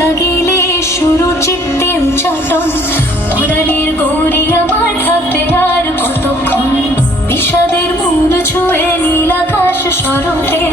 লাগিলে শুরু চিত্তে উচ্চাটন, পরাণের গৌরী আমার থাকবে আর কতক্ষণ, বিষাদের মূল ছুঁয়ে নীল আকাশ শরতের